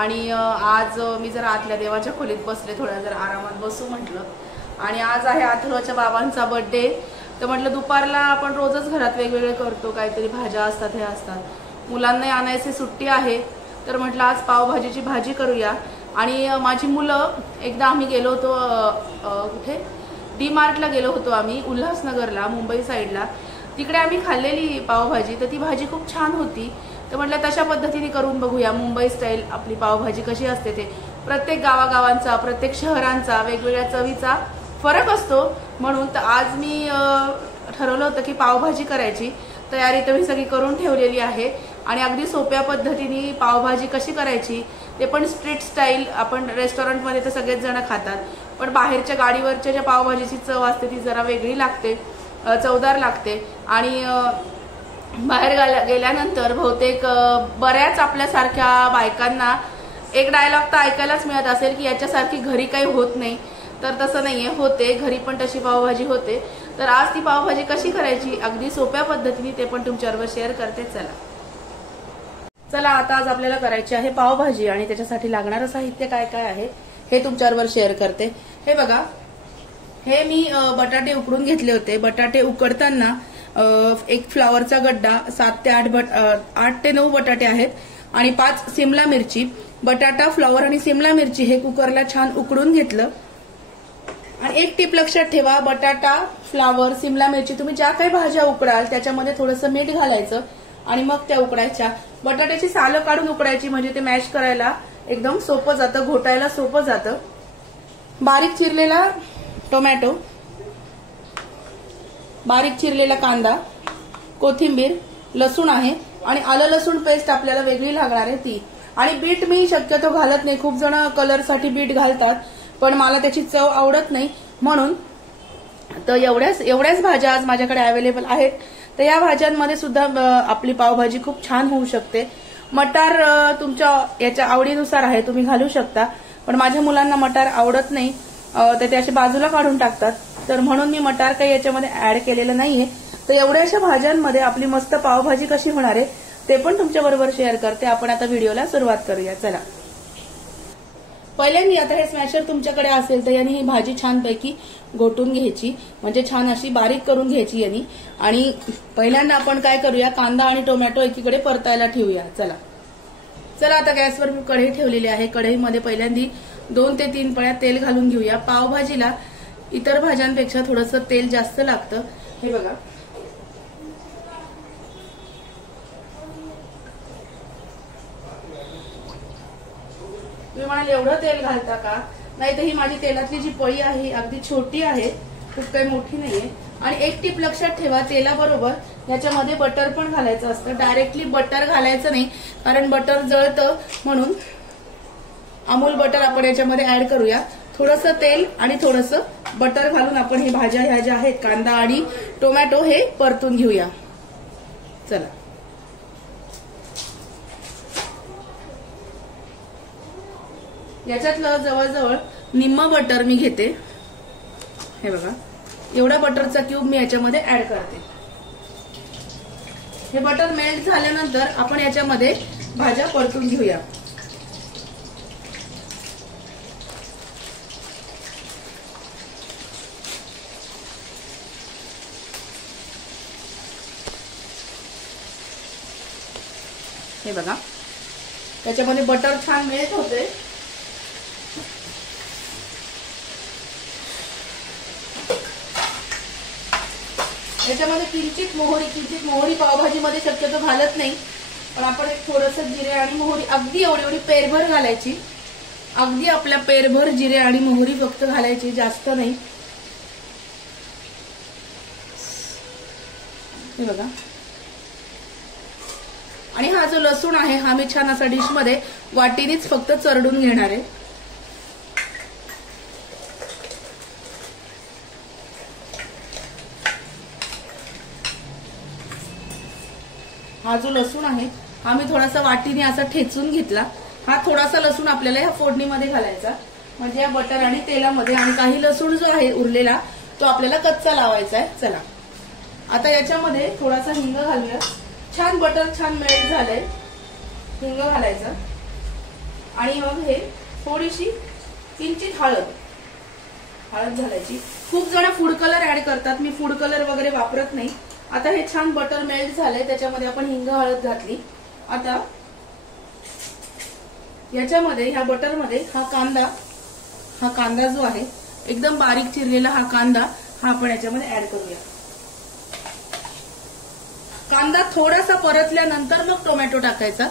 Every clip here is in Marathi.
आणि आज मी जरा आतल्या देवाच्या खोलीत बसले, थोड्या जरा आरामात बसू म्हटलं. आणि आज आहे अथर्वच्या बाबांचा बर्थडे. तर म्हटलं दुपारला आपण रोजच घरात वेगवेगळे करतो, काहीतरी भाज्या असतात, हे असतात. मुलांना आणायची सुट्टी आहे, तर म्हटलं आज पावभाजीची भाजी करूया. आणि माझी मुलं, एकदा आम्ही गेलो होतो कुठे डी-मार्टला गेलो होतो आम्ही, उल्हासनगरला, मुंबई साईडला. तिकडे आम्ही खाल्लेली पावभाजी, तर ती भाजी खूप छान होती. तर म्हटलं तशा पद्धतीने करून बघूया, मुंबई स्टाईल आपली पावभाजी कशी असते ते. प्रत्येक गावागावांचा, प्रत्येक शहरांचा वेगवेगळ्या चवीचा फरक असतो. म्हणून तर आज मी ठरवलं होतं की पावभाजी करायची. तयारी तर मी सगळी करून ठेवलेली आहे. आणि अगदी सोप्या पद्धतीने पावभाजी कशी करायची ते पण स्ट्रीट स्टाईल. आपण रेस्टॉरंटमध्ये तर सगळेच जण खातात, पण बाहेरच्या गाडीवरच्या ज्या पावभाजीची चव असते ती जरा वेगळी लागते, चवदार लागते. आणि बाहेर गेल्यानंतर बहुतेक बऱ्याच आपल्यासारख्या बायकांना एक डायलॉग तर ऐकायलाच मिळत असेल की याच्यासारखी घरी काही होत नाही. तर तसं नाहीये, होते घरी पण तशी पावभाजी होते. तर आज ती पावभाजी कशी करायची अगदी सोप्या पद्धतीने ते पण तुमच्याबरोबर शेअर करते. चला आता आज आपल्याला करायची आहे पावभाजी. आणि त्याच्यासाठी लागणारं साहित्य काय काय आहे हे तुमच्याबरोबर शेअर करते. हे बघा, हे मी बटाटे उकडून घेतले होते. बटाटे उकडताना एक फ्लावरचा गड्डा, 7 ते 8 ते 9 बटाटे आहेत आणि 5 सिमला मिरची. बटाटा, फ्लावर आणि सिमला मिरची हे कुकरला छान उकडून घेतलं. आणि एक टिप लक्षात ठेवा, बटाटा, फ्लावर, सिमला मिरची तुम्ही ज्या काही भाज्या उकडाल त्याच्यामध्ये थोडंसं मीठ घालायचं आणि मग त्या उकडायच्या. बटाट्याची सालं काढून उकडायची, म्हणजे ते मॅश करायला एकदम सोपं जातं, घोटायला सोपं जातं. बारीक चिरलेला टोमॅटो, बारीक चिरलेला कांदा, कोथिंबीर, लसूण आहे आणि आलं लसूण पेस्ट आपल्याला वेगळी लागणार आहे ती. आणि बीट मी शक्यतो घालत नाही, खूप जण कलरसाठी बीट घालतात, पण मला त्याची चव आवडत नाही. म्हणून तर एवढ्याच भाज्या आज माझ्याकडे अवेलेबल आहेत. तर या भाज्यांमध्ये सुद्धा आपली पावभाजी खूप छान होऊ शकते. मटार तुमच्या याच्या आवडीनुसार आहे, तुम्ही घालू शकता, पण माझ्या मुलांना मटार आवडत नाही, तर ते असे बाजूला काढून टाकतात. तर म्हणून मी मटार काही याच्यामध्ये ऍड केलेलं नाहीये. तर एवढ्याशा भाज्यांमध्ये आपली मस्त पावभाजी कशी होणार आहे ते पण तुमच्या बरोबर शेअर करते. आपण आता व्हिडिओला सुरुवात करूया. चला, पहिल्यांदा आता हे स्मॅशर तुमच्याकडे असेल तर यांनी ही भाजी छानपैकी घोटून घ्यायची, म्हणजे छान अशी बारीक करून घ्यायची यांनी. आणि पहिल्यांदा आपण काय करूया, कांदा आणि टोमॅटो एकीकडे परतायला ठेवूया. चला आता गॅसवर मी कढई ठेवलेली आहे. कढईमध्ये पहिल्यांदा 2 ते 3 पळ्या तेल घालून घेऊया. पावभाजीला इतर भाज्यांपेक्षा थोडंसं तेल जास्त लागतं. हे बघा, तुम्ही म्हणाल एवढं तेल घालता का? नाही, तर ही माझी तेलातली जी पळी आहे अगदी छोटी आहे, खूप काही मोठी नाहीये. आणि एक टिप लक्षात ठेवा, तेलाबरोबर याच्यामध्ये बटर पण घालायचं असतं. डायरेक्टली बटर घालायचं नाही, कारण बटर जळतं. म्हणून अमूल बटर आपण याच्यामध्ये ऍड करूया. थोडंसं तेल आणि थोडंसं बटर घालून आपण ही भाज्या ह्या ज्या आहेत, कांदा आणि टोमॅटो, हे परतून घेऊया. चला, याच्यातलं जवळजवळ निम्म बटर मी घेते. हे बघा, एवढा बटरचा क्यूब मी याच्यामध्ये ऍड करते. हे बटर मेल्ट झाल्यानंतर आपण याच्यामध्ये भाज्या परतून घेऊया. हे बघा, त्याच्यामध्ये बटर छान मेल्ट होते. याच्यामध्ये किंचित मोहरी पावभाजीमध्ये शक्यतो घालत नाही, पण आपण एक थोडंसं जिरे आणि मोहरी, अगदी एवढी पेरभर घालायची. अगदी आपल्या पेरभर जिरे आणि मोहरी फक्त घालायची, जास्त नाही. हे बघा, आणि हा जो लसूण आहे हा मी छान असा डिश मध्ये वाटीनेच फक्त चरडून घेणार आहे. हा जो लसूण आहे हा मी थोडासा वाटीने असा ठेचून घेतला. हा थोडासा लसूण आपल्याला या फोडणीमध्ये घालायचा, म्हणजे या बटर आणि तेलामध्ये. आणि काही लसूण जो आहे उरलेला तो आपल्याला कच्चा लावायचा आहे. चला, आता याच्यामध्ये थोडासा हिंग घालूया. छान बटर छान मेल्ट झालंय, हिंग घालायचं. आणि मग हे थोडीशी किंचित हळद घालायची. खूप जण फूड कलर ऍड करतात, मी फूड कलर वगैरे वापरत नाही. आता हे छान बटर मेल्ट झालंय, त्याच्यामध्ये आपण हिंग हळद घातली. आता याच्यामध्ये ह्या बटरमध्ये हा कांदा जो आहे एकदम बारीक चिरलेला हा कांदा आपण याच्यामध्ये ऍड करूया. कांदा थोडासा परतल्यानंतर मग टोमॅटो टाकायचा.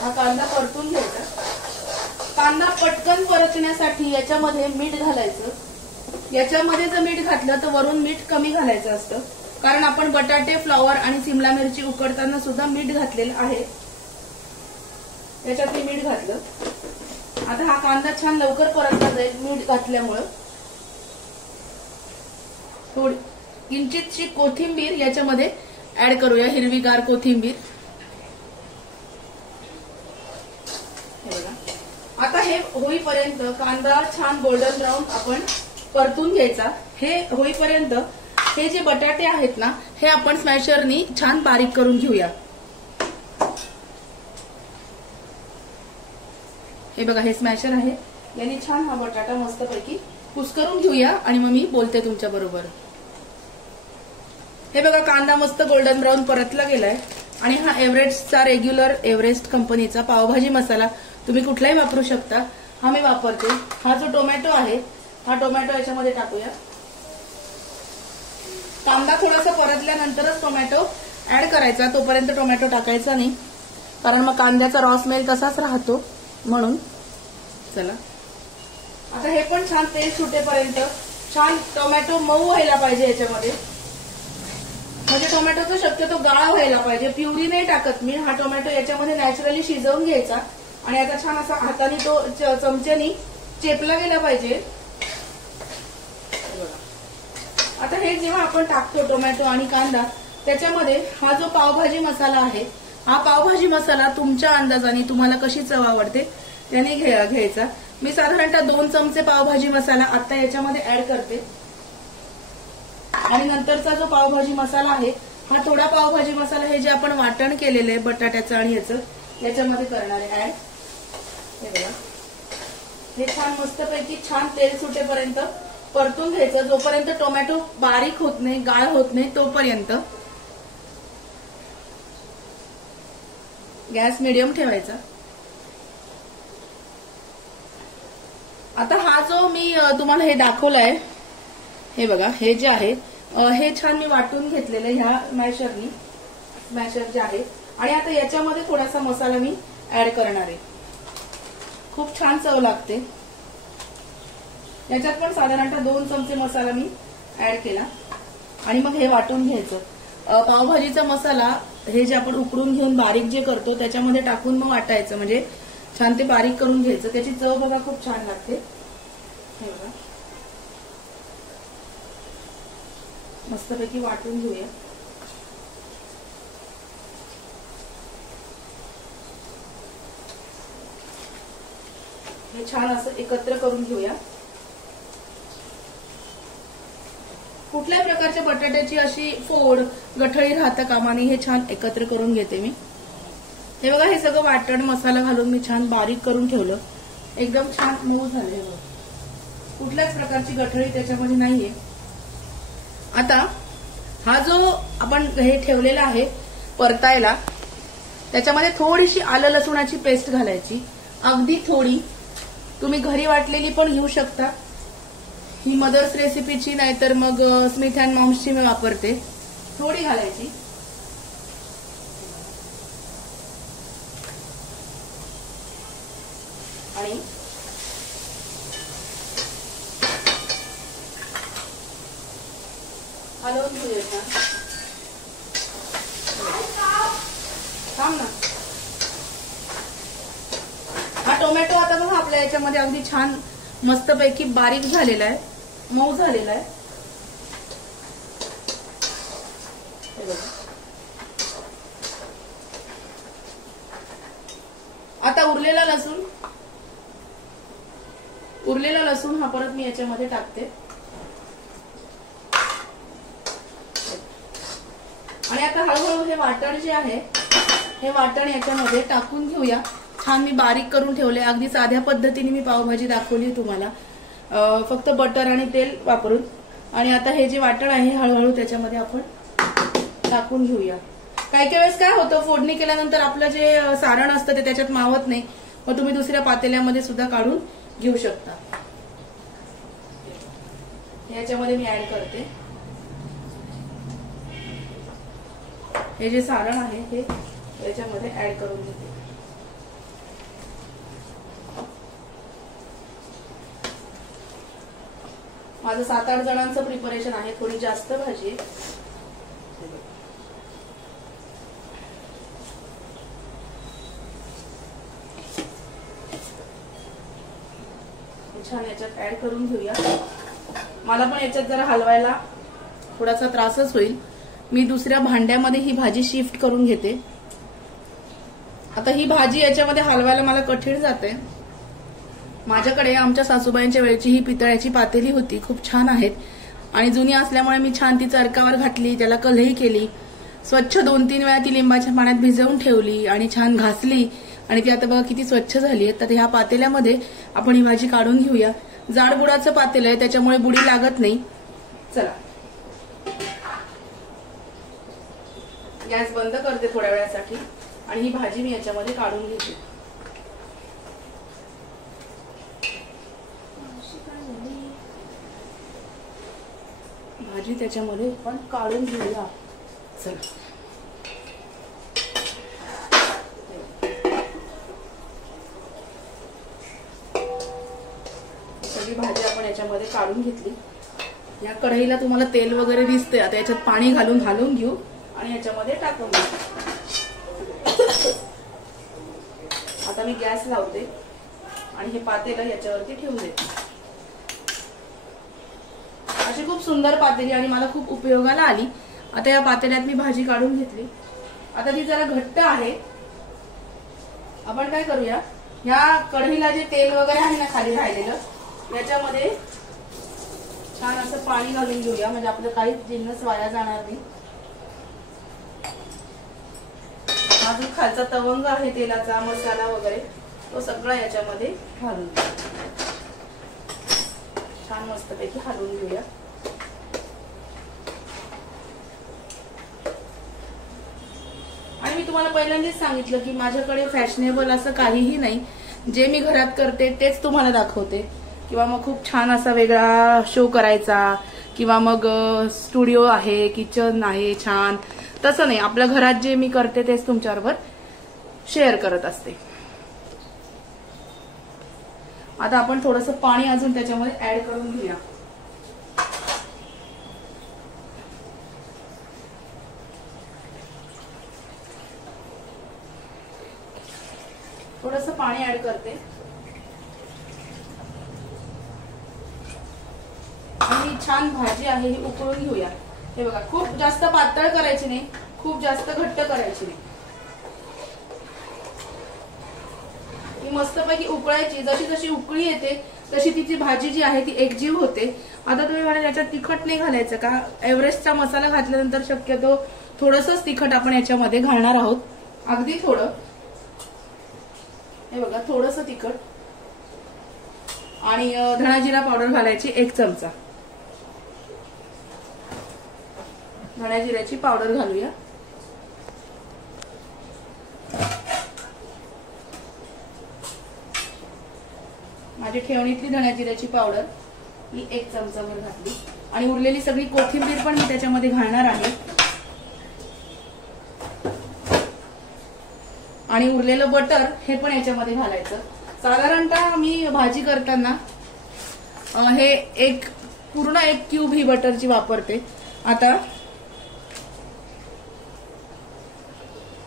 हा कांदा परतून घ्यायचा. कांदा पटकन परतण्यासाठी याच्यामध्ये मीठ घालायचं. याच्यामध्ये जर मीठ घातलं तर वरून मीठ कमी घालायचं असतं, कारण आपण बटाटे, फ्लॉवर आणि सिमला मिरची उकडताना सुद्धा मीठ घातलेलं आहे. याच्यात मीठ घातलं. आता हा कांदा छान लवकर परतला जाईल मीठ घातल्यामुळं. थोडी किंचितशी कोथिंबीर याच्यामध्ये ऍड करूया, हिरवीगार कोथिंबीर. हे बघा. आता हे होईपर्यंत कांदा छान गोल्डन ब्राऊन आपण परतून घ्यायचा. हे होईपर्यंत हे जे बटाटे आहेत ना, हे आपण स्मॅशरनी छान बारीक करून घेऊया. हे बघा, हे स्मॅशर आहे, याने छान हा बटाटा मस्तपैकी कुस्करून घेऊया आणि मग मी बोलते तुमच्या बरोबर. हे बघा, कांदा मस्त गोल्डन ब्राऊन परतला गेलाय. आणि हा एव्हरेस्टचा रेग्युलर एव्हरेस्ट कंपनीचा पावभाजी मसाला तुम्ही कुठलाही वापरू शकता, हा मी वापरते. हा जो टोमॅटो आहे, हा टोमॅटो याच्यामध्ये टाकूया. कांदा थोडासा परतल्यानंतरच टोमॅटो ऍड करायचा, तोपर्यंत टोमॅटो टाकायचा नाही, कारण मग कांद्याचा रॉ स्मेल तसाच राहतो म्हणून. चला, आता हे पण छान तेल सुटेपर्यंत छान टोमॅटो मऊ व्हायला पाहिजे याच्यामध्ये, म्हणजे टोमॅटोचा शक्यतो गाळा व्हायला पाहिजे. प्युरी नाही टाकत मी. हा टोमॅटो याच्यामध्ये नॅचरली शिजवून घ्यायचा आणि आता छान असा हाताने तो चमच्यानी चेपला गेला पाहिजे. आता हे जेव्हा आपण टाकतो टोमॅटो आणि कांदा, त्याच्यामध्ये हा जो पावभाजी मसाला आहे, हा पावभाजी मसाला तुमच्या अंदाजाने तुम्हाला कशी चव आवडते त्याने घ्यायचा. मी साधारणतः 2 चमचे पावभाजी मसाला आता याच्यामध्ये ऍड करते. आणि नंतरचा जो पावभाजी मसाला आहे, हा थोडा पावभाजी मसाला हे जे आपण वाटण केलेलं आहे बटाट्याचं आणि याच्यामध्ये करणार आहे ऍड. हे बघा, हे छान मस्तपैकी छान तेल सुटेपर्यंत परतून घ्यायचं, जोपर्यंत टोमॅटो बारीक होत नाही, गाळ होत नाही तोपर्यंत. गॅस मिडियम ठेवायचा. आता हा जो मी तुम्हाला हे दाखवलाय, हे बघा, हे जे आहे हे छान मी वाटून घेतलेलं ह्या स्मॅशर जे आहे. आणि आता याच्यामध्ये थोडासा मसाला मी ऍड करणार आहे. खूप छान चव लागते. याच्यात पण साधारणतः 2 चमचे मसाला मी ऍड केला आणि मग हे वाटून घ्यायचं. पावभाजीचा मसाला हे जे आपण उकडून घेऊन बारीक जे करतो त्याच्यामध्ये टाकून मग वाटायचं, म्हणजे छान ते बारीक करून घ्यायचं. त्याची चव बघा खूप छान लागते. हे बघा, मस्तपैकी वाटून घेऊया. हे छान असं एकत्र करून घेऊया. कुठल्याही प्रकारच्या बटाट्याची अशी फोड गठळी राहता कामा नये, हे छान एकत्र करून घेते मी. हे बघा, हे सगळं वाटण मसाला घालून मी छान बारीक करून ठेवलं. एकदम छान मऊ झाले. कुठल्याच प्रकारची गठळी त्याच्यामध्ये नाहीये. आता हा जो आपण हे ठेवलेला आहे परतायला, त्याच्यामध्ये थोडीशी आलं लसूणाची पेस्ट घालायची, अगदी थोडी. तुम्ही घरी वाटलेली पण घेऊ शकता. ही मदर्स रेसिपीची, नाहीतर मग स्मिथ अँड मॉम्सची मी वापरते. थोडी घालायची. आणि हलवून घेऊया. थांब ना. हा टोमॅटो आता बघा आपल्या याच्यामध्ये अगदी छान मस्तपैकी बारीक झालेला आहे, मऊ झालेला आहे. आता उरलेला लसूण हा परत मी याच्यामध्ये टाकते. आणि आता हळूहळू हे वाटण जे आहे, हे वाटण याच्यामध्ये टाकून घेऊया छान मी बारीक करून ठेवले. अगदी साध्या पद्धतीने मी पावभाजी दाखवली तुम्हाला, फक्त बटर आणि तेल वापरून. आणि आता हे जे वाटण आहे हळूहळू त्याच्यामध्ये आपण टाकून घेऊया. काही काही वेळेस काय होतं, फोडणी केल्यानंतर आपलं जे सारण असतं ते त्याच्यात मावत नाही, मग तुम्ही दुसऱ्या पातेल्यामध्ये सुद्धा काढून घेऊ शकता. याच्यामध्ये मी ऍड करते हे जे सारण आहे हे याच्यामध्ये ऍड करून घेते. माझं 7-8 जणांचं प्रिपरेशन आहे, थोडी जास्त भाजी आहे. छान याच्यात ऍड करून घेऊया. मला पण याच्यात जरा हलवायला थोडासा त्रासच होईल. मी दुसऱ्या भांड्यामध्ये ही भाजी शिफ्ट करून घेते. आता ही भाजी याच्यामध्ये हलवायला मला कठीण जाते. माझ्याकडे आमच्या सासूबाईंच्या वेळची ही पितळ्याची पातेली होती, खूप छान आहेत आणि जुनी असल्यामुळे मी छान ती चरकावर घातली, त्याला कलही केली, स्वच्छ 2-3 वेळा ती लिंबाच्या पाण्यात भिजवून ठेवली आणि छान घासली आणि ती आता बघा किती स्वच्छ झाली आहे. तर ह्या पातेल्यामध्ये आपण ही भाजी काढून घेऊया. जाड बुडाचं पातेलं आहे त्याच्यामुळे बुडी लागत नाही. चला गॅस बंद करते थोड्या वेळासाठी आणि ही भाजी मी याच्यामध्ये काढून घेते. भाजी त्याच्यामध्ये आपण काढून घेऊया. चला सगळी भाजी आपण याच्यामध्ये काढून घेतली. या कढईला तुम्हाला तेल वगैरे दिसते. आता याच्यात पाणी घालून घेऊ आणि याच्यामध्ये टाकून घेऊ. आता मी गॅस लावते आणि हे पातेलं याच्यावरती ठेवून देते. अशी खूप सुंदर पातेली आणि मला खूप उपयोगाला आली. आता या पातेल्यात मी भाजी काढून घेतली. आता ती जरा घट्ट आहे. आपण काय करूया, या कढईला जे तेल वगैरे आहे ना खाली राहिलेलं, याच्यामध्ये छान असं पाणी घालून घेऊया, म्हणजे आपलं काहीच जिन्नस वाया जाणार नाही. हा जो खालचा तवंग आहे तेलाचा, मसाला वगैरे तो सगळा याच्यामध्ये घालून छान मस्तपैकी हलवून घेऊया. आणि मी तुम्हाला पहिल्यांदाच सांगितलं की माझ्याकडे फॅशनेबल असं काहीही नाही. जे मी घरात करते तेच तुम्हाला दाखवते. किंवा मग खूप छान असा वेगळा शो करायचा, किंवा मग स्टुडिओ आहे, किचन आहे छान, तसं नाही. आपल्या घरात जे मी करते तेच तुमच्याबरोबर शेअर करत असते. आता आपण थोडंसं पाणी अजून त्याच्यामध्ये ऍड करून घेऊया. थोडंसं पाणी ऍड करते आणि छान भाजी आहे ही उकळून घेऊया. हे बघा, खूप जास्त पातळ करायची नाही, खूप जास्त घट्ट करायची नाही. ही मस्तपैकी उकळायची. जशी जशी उकळी येते तशी तिची भाजी जी आहे ती एकजीव होते. आता तुम्ही म्हणाल याच्यात तिखट नाही घालायचं का? एव्हरेस्टचा मसाला घातल्यानंतर शक्यतो थोडंसंच तिखट आपण याच्यामध्ये घालणार आहोत, अगदी थोडं. हे बघा, थोडंसं तिखट आणि धणा जिरा पावडर घालायची 1 चमचा. धण्या जिऱ्याची पावडर घालूया. माझी ठेवणीतली धण्या जिऱ्याची पावडर ही 1 चमचाभर घातली आणि उरलेली सगळी कोथिंबीर पण मी त्याच्यामध्ये घालणार आहे. आणि उरलेलं बटर हे पण याच्यामध्ये घालायचं. साधारणतः मी भाजी करताना हे पूर्ण 1 क्यूब ही बटरची वापरते.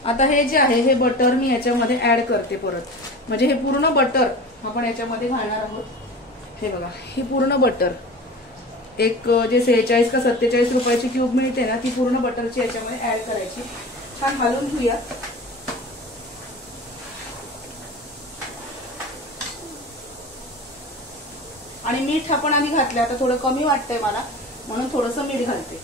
आता हे जे आहे हे बटर मी याच्यामध्ये ऍड करते परत, म्हणजे हे पूर्ण बटर आपण याच्यामध्ये घालणार आहोत. हे बघा, ही पूर्ण बटर एक जे 46 का 47 रुपयाची क्यूब मिळते ना, ती पूर्ण बटरची याच्यामध्ये ऍड करायची. छान घालून घेऊया. आणि मीठ आपण आधी घातलं, आता थोडं कमी वाटतंय मला, म्हणून थोडंसं मीठ घालते.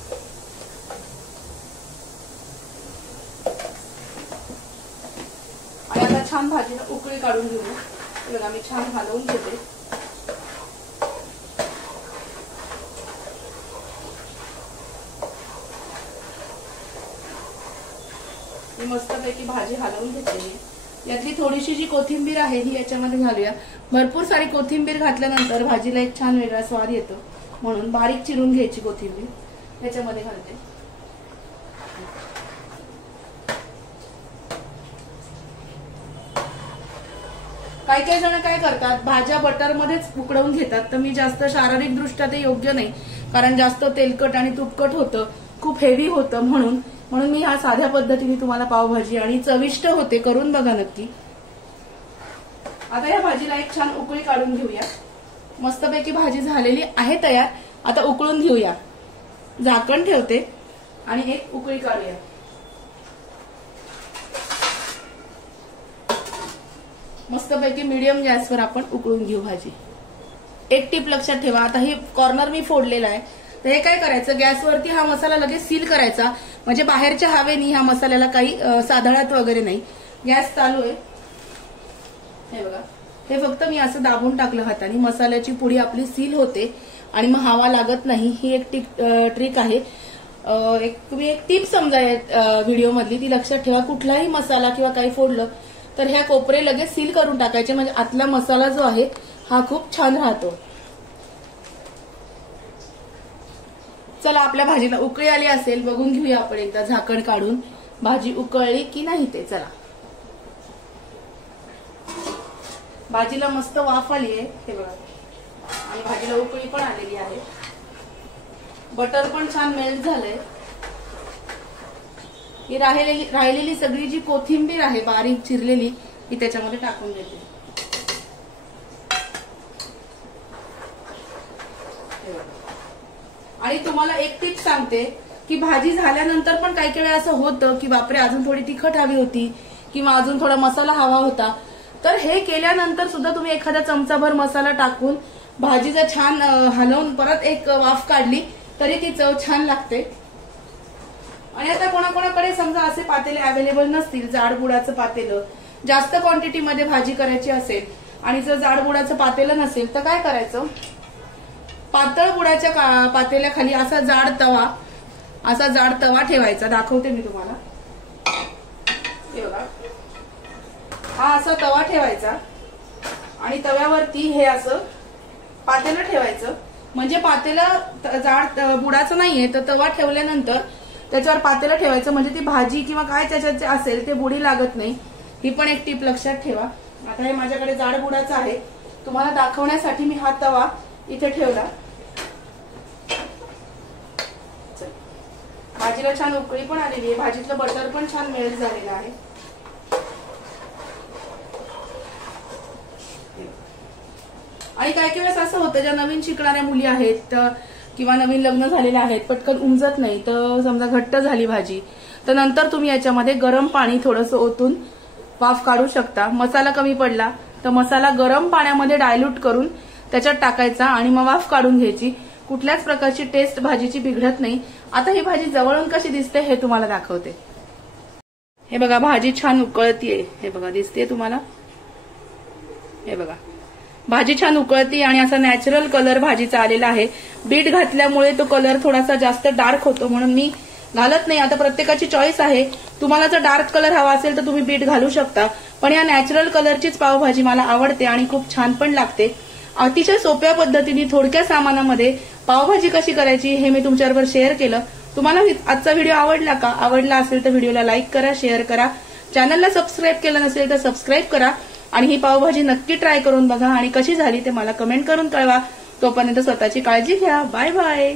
आणि आता छान भाजीला उकळी काढून घेऊया. बघा मी छान हलवून घेते. मी मस्तपैकी भाजी हलवून घेतली. यातली थोडीशी जी कोथिंबीर आहे ही याच्यामध्ये घालूया. भरपूर सारी कोथिंबीर घातल्यानंतर भाजीला एक छान वेगळा स्वाद येतो, म्हणून बारीक चिरून घ्यायची कोथिंबीर याच्यामध्ये घालते. काही काही जण काय करतात, भाज्या बटरमध्येच उकडवून घेतात. तर मी जास्त शारीरिक दृष्ट्या ते योग्य नाही, कारण जास्त तेलकट आणि तुपकट होतं, खूप हेवी होतं. म्हणून मी ह्या साध्या पद्धतीने तुम्हाला पावभाजी आणि चविष्ट होते, करून बघा नक्की. आता या भाजीला एक छान उकळी काढून घेऊया. मस्तपैकी भाजी झालेली आहे तयार. आता उकळून घेऊया. झाकण ठेवते आणि एक उकळी काढूया. मस्तपैकी मीडियम गॅसवर आपण उकळून घेऊ भाजी. एक टिप लक्षात ठेवा, आता ही कॉर्नर मी फोडलेला आहे, तर हे काय करायचं, गॅसवरती हा मसाला लगेच सील करायचा, म्हणजे बाहेरच्या हवेनी ह्या मसाल्याला काही साधळत वगैरे नाही. गॅस चालू आहे. हे बघा, हे फक्त मी असं दाबून टाकलं हाताने, मसाल्याची पुडी आपली सील होते आणि मग हवा लागत नाही. ही एक ट्रिक आहे. तुम्ही एक टिप समजा व्हिडिओ मधली, ती लक्षात ठेवा. कुठलाही मसाला किंवा काही फोडलं तर ह्या कोपरे लगेच सील करून टाकायचे, म्हणजे आतला मसाला जो आहे हा खूप छान राहतो. चला, आपल्या भाजीला उकळी आली असेल, बघून घेऊया आपण एकदा झाकण काढून भाजी उकळली की नाही ते. चला, भाजीला मस्त वाफ आली आहे, हे बघा, आणि भाजीला उकळी पण आलेली आहे. बटर पण छान मेल्ट झालंय. ही राहिलेली सगळी जी कोथिंबीर आहे बारीक चिरलेली, ही त्याच्यामध्ये टाकून देते. आणि तुम्हाला एक टिप सांगते की भाजी झाल्यानंतर पण काही काही असं होतं की बापरे, अजून थोडी तिखट हवी होती किंवा अजून थोडा मसाला हवा होता. तर हे केल्यानंतर सुद्धा तुम्ही एखादा चमचाभर मसाला टाकून भाजीचा छान हलवून परत एक वाफ काढली तरी ती चव छान लागते. आणि आता कोणाकोणाकडे समजा असे पातेले अवेलेबल नसतील, जाडबुडाचं पातेलं, जास्त क्वांटिटीमध्ये भाजी करायची असेल आणि जर जाडबुडाचं पातेलं नसेल तर काय करायचं, पातळ बुडाच्या पातेल्याखाली असा जाड तवा ठेवायचा. दाखवते मी तुम्हाला. हे बघा, हा असा तवा ठेवायचा आणि तव्यावरती हे असं पातेलं ठेवायचं. म्हणजे पातेलं जाड बुडाचं नाहीये, तर तवा ठेवल्यानंतर त्याच्यावर पातेलं ठेवायचं, म्हणजे ती भाजी किंवा काय त्याच्यात असेल ते बुडी लागत नाही. ही पण एक टीप लक्षात ठेवा. आता हे माझ्याकडे जाड बुडाचं आहे, तुम्हाला दाखवण्यासाठी मी हा तवा इथे ठेवला. भाजीला छान उकळी पण आलेली आहे, भाजीतलं बटर पण छान मेल्ट झालेलं आहे. आणि काही वेळेस असं होतं, ज्या नवीन शिकणाऱ्या मुली आहेत किंवा नवीन लग्न झालेल्या आहेत, पटकन उमजत नाही, तर समजा घट्ट झाली भाजी, तर नंतर तुम्ही याच्यामध्ये गरम पाणी थोडंसं ओतून वाफ काढू शकता. मसाला कमी पडला तर मसाला गरम पाण्यामध्ये डायल्यूट करून त्याच्यात टाकायचा आणि मग वाफ काढून घ्यायची. कुठल्याच प्रकारची टेस्ट भाजीची बिघडत नाही. आता ही भाजी जवळून कशी दिसते हे तुम्हाला दाखवते. हे बघा, भाजी छान उकळतीये. हे बघा, दिसते तुम्हाला. हे बघा, भाजी छान उकळती आणि असा नॅचरल कलर भाजीचा आलेला आहे. बीट घातल्यामुळे तो कलर थोडासा जास्त डार्क होतो, म्हणून मी घालत नाही. आता प्रत्येकाची चॉईस आहे. तुम्हाला जर डार्क कलर हवा असेल तर तुम्ही बीट घालू शकता, पण या नॅचरल कलरचीच पावभाजी मला आवडते आणि खूप छान पण लागते. अतिशय सोप्या पद्धतीने थोडक्या सामानामध्ये पावभाजी कशी करायची हे मी तुमच्याबरोबर शेअर केलं. तुम्हाला आजचा व्हिडिओ आवडला का? आवडला असेल तर व्हिडिओला लाईक करा, शेअर करा. चॅनलला सबस्क्राईब केलं नसेल तर सबस्क्राईब करा आणि ही पावभाजी नक्की ट्राय करून बघा आणि कशी झाली ते मला कमेंट करून कळवा. तोपर्यंत स्वतःची काळजी घ्या. Bye bye.